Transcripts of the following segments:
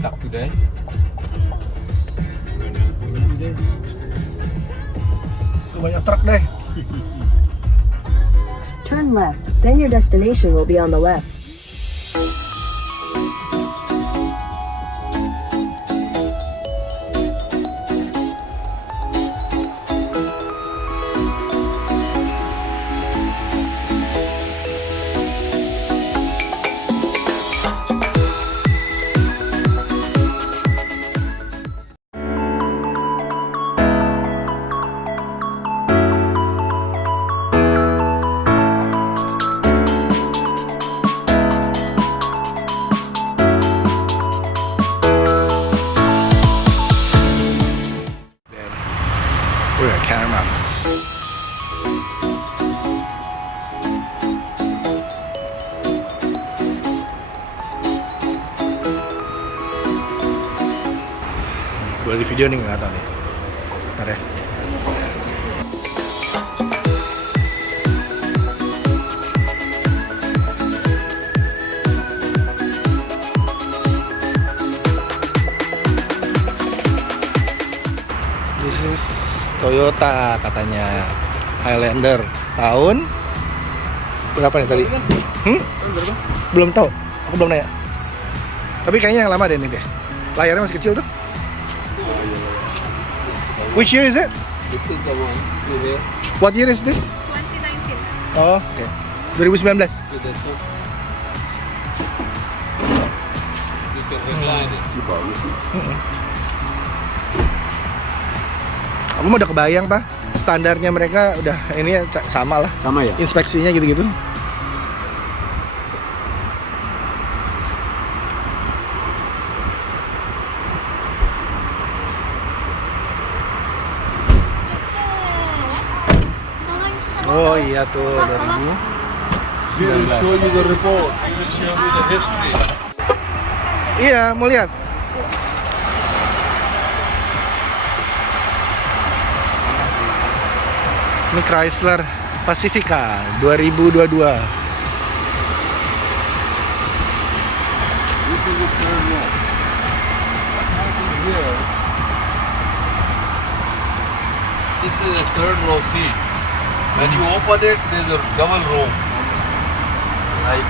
attack today. Banyak truk deh. Turn left, then your destination will be on the left. We're at Cannon Mountains. Boleh di video nih nggak tahu nih. Bentar ya. This is Toyota katanya Highlander tahun berapa nih tadi? Belum tahu, aku belum nanya. Tapi kayaknya yang lama deh ini deh. Layarnya masih kecil tuh. Which year is it? This is the one today. What year is this? 2019. Oh, oke. 2019. To the top. You can recline it. Kamu udah kebayang, Pak? Standarnya mereka udah ini ya, sama lah. Sama ya? Inspeksinya gitu-gitu. Oh iya tuh 2019. Show you the report. We will show you the history. Iya, mau lihat. Ini Chrysler Pacifica 2022. This is the third row. Here. This is the third row seat. When you open it, there's a double room. Like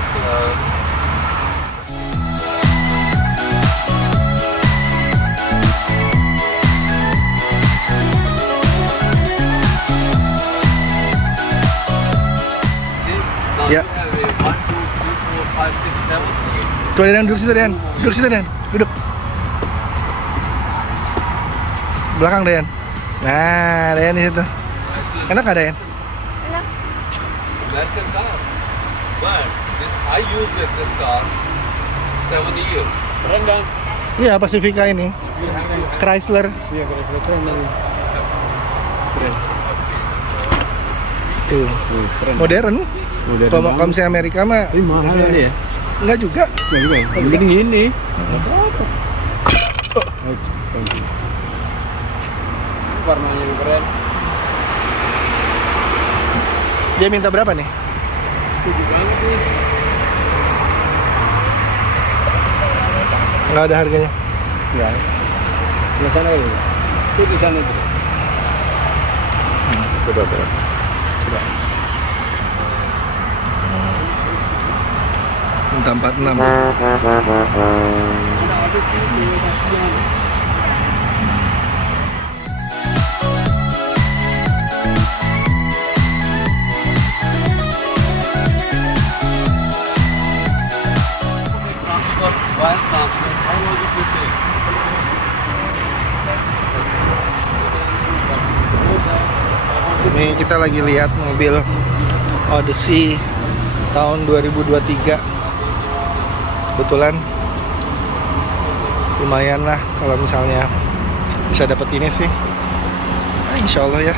Ya. 1, 2, 3, 4, 5, 6, 7 seat. Coba Dan duduk situ, Dan. Duduk situ, Dan. Duduk. Belakang, Dan. Nah, Dan di situ. Enak nggak, Dan? American car. But this I used this car 7 years. Iya, Pacifica ini. You have to Chrysler. Tuh. Modern. Kalau misalnya Amerika mah mahal ini ya? enggak juga. Mending ini. Warnanya keren. Dia minta berapa nih? Setuju banget nih. Enggak ada harganya. Ya. Di sana ya. Itu di sana tuh. Coba. Minta 46. Transport, wild transport. How long is this thing? Ini kita lagi lihat mobil Odyssey tahun 2023. Kebetulan lumayan lah kalau misalnya bisa dapat ini sih. Nah, insya Allah ya.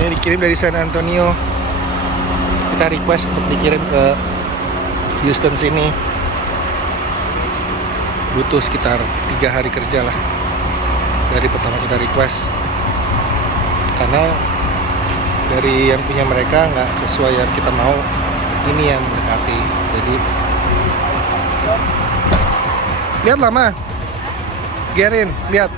Ini dikirim dari San Antonio. Kita request untuk dikirim ke Houston sini. Butuh sekitar 3 hari kerja lah dari pertama kita request, karena dari yang punya mereka nggak sesuai yang kita mau, ini yang mendekati. Lihat lama. Gerin, lihat.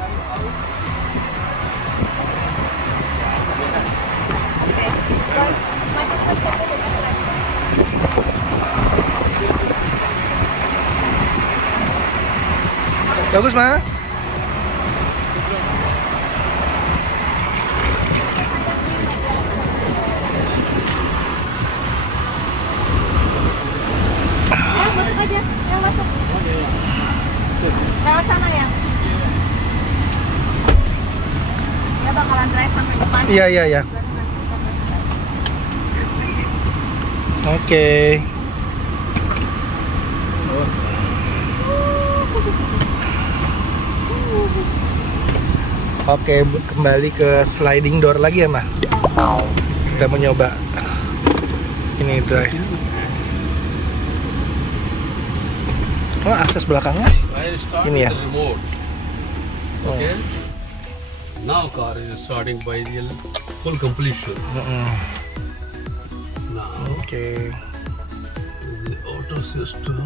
Bagus, Ma. Masuk aja, yang masuk. Lewat sana ya. Dia bakalan drive sampai depan. Iya, iya, iya. Oke. Oke, kembali ke sliding door lagi ya, Ma. Kita mau nyoba ini drive. Oh, akses belakangnya I start Ini ya? with the remote. Oh. Okay. Now car is starting by the full completion. Now Oke. the auto system.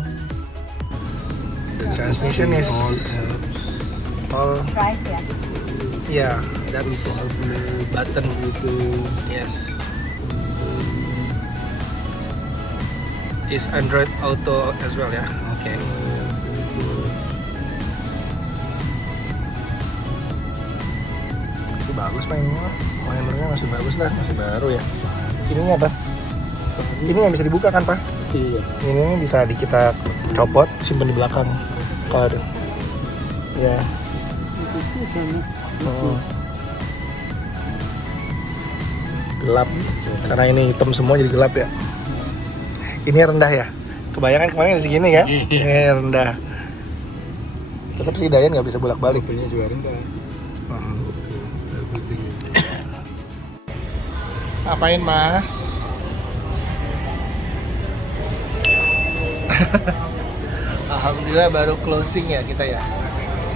The transmission is all Drive ya. yeah, that's button Itu yes. Is Android Auto as well ya. Oke. Itu bagus Pak ini mah. Manualnya masih bagus lah, masih baru ya. Ininya apa? Ini yang bisa dibuka kan Pak? iya. Ini bisa kita copot, simpan di belakang. Kalau ada. Ya. Oh. Gelap. Karena ini hitam semua jadi gelap ya. Ini rendah ya. Kebayangan kemarin segini ya. Ini rendah. Tetap sih Dayan nggak bisa bolak-balik. Punya juga rendah. Everything is Apain mah? Alhamdulillah baru closing ya kita ya.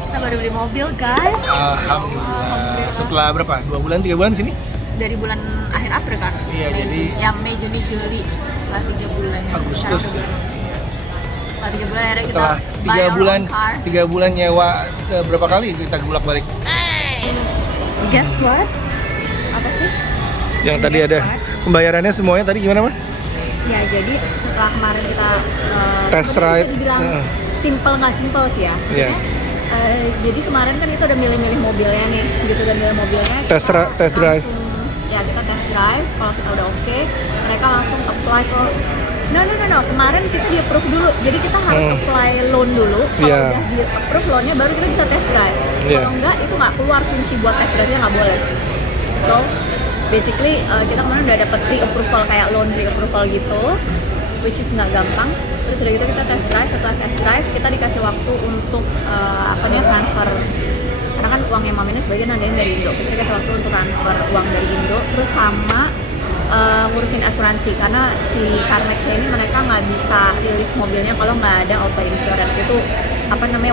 Kita baru beli mobil, guys. Alhamdulillah. Setelah berapa? 2 bulan, 3 bulan di sini? Dari bulan akhir April kan? Iya, jadi- yang Mei, Juni, Juli. Setelah 3 bulan. Agustus ya. Setelah 3 bulan akhirnya Setelah kita 3 buy our bulan, own car. 3 bulan nyewa berapa kali kita bolak-balik? Guess what? Apa sih? Yang tadi ada pembayarannya semuanya tadi gimana mah? Ya jadi setelah kemarin kita Test sebenarnya ride. bisa dibilang simple nggak simple sih ya. Iya. Maksudnya, jadi kemarin kan kita udah milih-milih mobilnya nih, gitu dan milih mobilnya. Test kita drive. langsung- Ya kita test drive, kalau kita udah oke, mereka langsung apply for. No. Kemarin kita di approve dulu, jadi kita harus apply loan dulu. Kalau Iya. udah di approve loannya, baru kita bisa test drive. Iya. Kalau enggak, itu nggak keluar kunci buat test drive-nya nggak boleh. So basically kita kemarin udah dapet pre-approval kayak loan pre-approval gitu, which is nggak gampang. Terus udah gitu kita test drive, setelah test drive kita dikasih waktu untuk transfer. Karena kan uangnya Mami ini sebagian ada yang dari Indo, kita dikasih waktu untuk transfer uang dari Indo, terus sama ngurusin asuransi karena si Carmax ini mereka nggak bisa rilis mobilnya kalau nggak ada auto insurance. Itu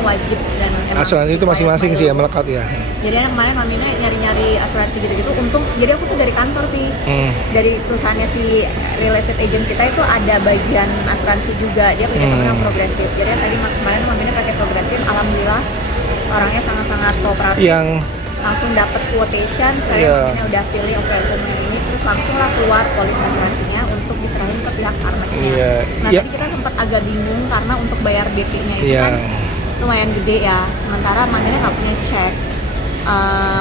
wajib dan emang Asuransi itu masing-masing sih ya melekat ya. jadi anak kemarin Mamina nyari-nyari asuransi gitu-gitu. Untung, jadi aku tuh dari kantor dari perusahaannya si real estate agent kita itu ada bagian asuransi juga. Dia punya sama yang progresif. Jadi tadi kemarin Mamina pakai progresif. Alhamdulillah orangnya sangat-sangat kooperatif. Yang Langsung dapat quotation. Saya Iya. Mamina udah pilih operasi ini, terus langsung lah keluar polis asuransinya untuk diserahin ke pihak Carmax-nya. Iya. Nah Iya. tadi kita sempat agak bingung karena untuk bayar DP-nya itu Iya. kan lumayan gede ya. Sementara Mamina nggak punya cek.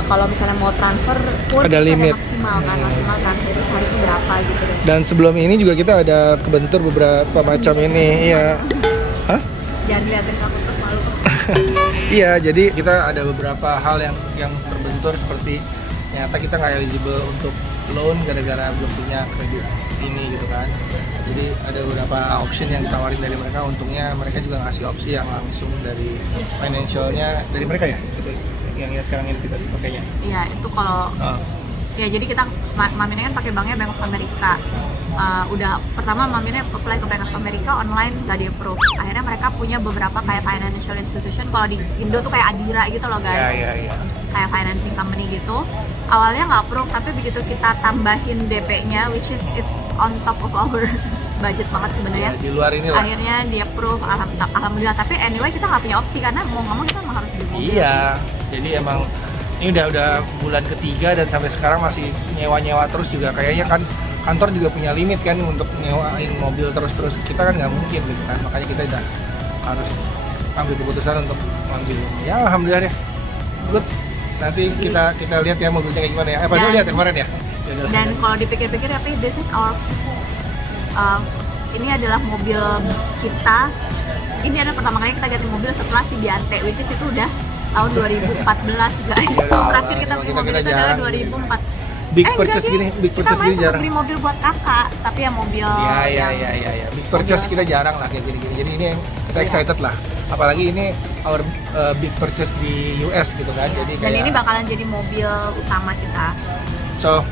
Kalau misalnya mau transfer pun Ada itu limit. maksimal kan, maksimal transfer itu sehari itu berapa gitu deh. dan sebelum ini juga kita ada kebentur beberapa macam ini, iya. Hah? Jangan dilihatin kamu terus malu. Iya, jadi kita ada beberapa hal yang terbentur seperti ternyata kita nggak eligible untuk loan gara-gara belum punya kredit ini gitu kan. Jadi ada beberapa option yang ditawarin dari mereka. Untungnya mereka juga ngasih opsi yang langsung dari financialnya dari mereka ya, betul. Yang sekarang ini kita pakainya. Iya itu kalau ya jadi kita Mamina kan pakai banknya Bank of America. Udah pertama Mamina apply ke Bank of America online gak di approve. Akhirnya mereka punya beberapa kayak financial institution. Kalau di Indo tuh kayak Adira gitu loh guys. Iya. Kayak financing company gitu. Awalnya nggak approve, tapi begitu kita tambahin DP-nya, which is it's on top of our budget banget sebenarnya. Di luar ini lah. Akhirnya dia approve, alhamdulillah. Tapi anyway kita nggak punya opsi karena mau nggak mau kita emang harus beli mobil. Iya, jadi emang ini udah bulan ketiga dan sampai sekarang masih nyewa terus juga. Kayaknya kan kantor juga punya limit kan untuk nyewain mobil terus kita kan nggak mungkin gitu kan. Makanya kita udah harus ambil keputusan untuk ambil. Ya alhamdulillah deh, good. Nanti kita lihat ya mobilnya kayak gimana ya. Padahal lihat ya kemarin ya. Dan kalau dipikir-pikir tapi this is our ini adalah mobil kita. Ini adalah pertama kali kita ganti mobil setelah si Biante, which is itu udah tahun 2014 guys. Terakhir kita beli mobil itu adalah 2004. Big purchase gini kita jarang. beli mobil buat kakak, tapi ya mobil Ya. Big purchase kita jarang lah kayak gini-gini. Jadi ini yang kita excited lah. Apalagi ini our big purchase di US gitu kan. Jadi dan kayak, ini bakalan jadi mobil utama kita. So,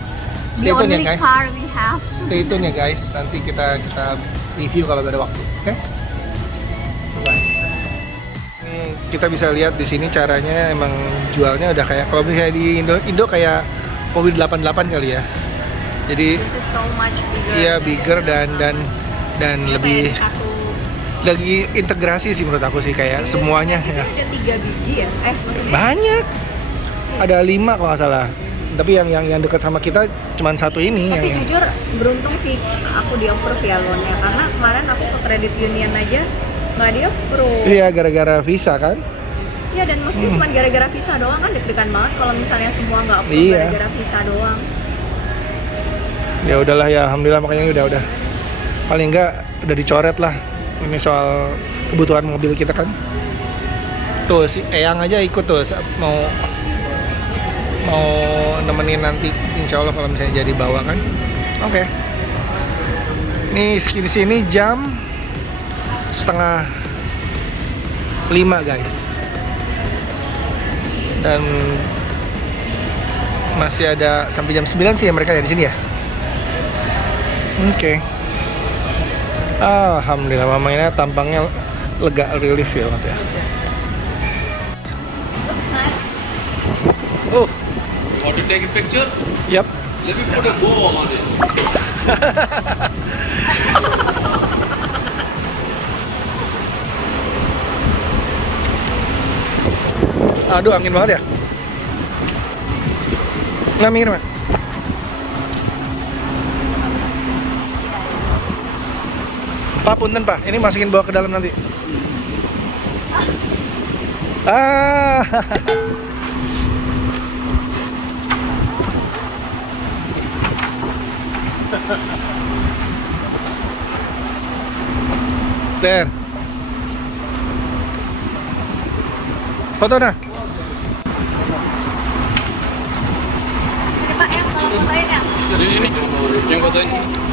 The stay tune ya only guys. car we have. Stay tune ya guys. Nanti kita review kalau ada waktu. Oke? Bye. Ini kita bisa lihat di sini caranya emang jualnya udah kayak kalau misalnya di Indo kayak mobil 88 kali ya. Jadi This is so much bigger. iya bigger dan Ini lebih kayak satu. lagi integrasi sih menurut aku sih kayak semuanya ya. Ada 3 biji ya? Maksudnya Banyak. Ada 5 kalau nggak salah. Tapi yang dekat sama kita cuma satu ini tapi yang jujur beruntung sih aku di approve ya loannya karena kemarin aku ke credit union aja nggak di approve. iya gara-gara visa kan. Iya dan maksudnya cuma gara-gara visa doang kan deg-degan banget kalau misalnya semua nggak approve Iya. gara-gara visa doang. Ya udahlah ya alhamdulillah makanya udah paling enggak udah dicoret lah ini soal kebutuhan mobil kita kan. Tuh si Eyang aja ikut tuh mau nemenin nanti insya Allah kalau misalnya jadi bawa kan. Oke. Ini di sini jam 4:30 guys. Dan masih ada sampai jam 9 sih ya mereka ya di sini ya. Oke. Alhamdulillah mamanya tampangnya lega, relief ya banget ya. Oh, Want to take a picture? yap. Let me put a bow on it. Aduh, angin banget ya. Nggak minggir, Mak. Pak, punten Pak. Ini masukin bawa ke dalam nanti. Ah. Der. Foto nah. Ini Pak yang tolong fotoin ya. Ini yang fotoin.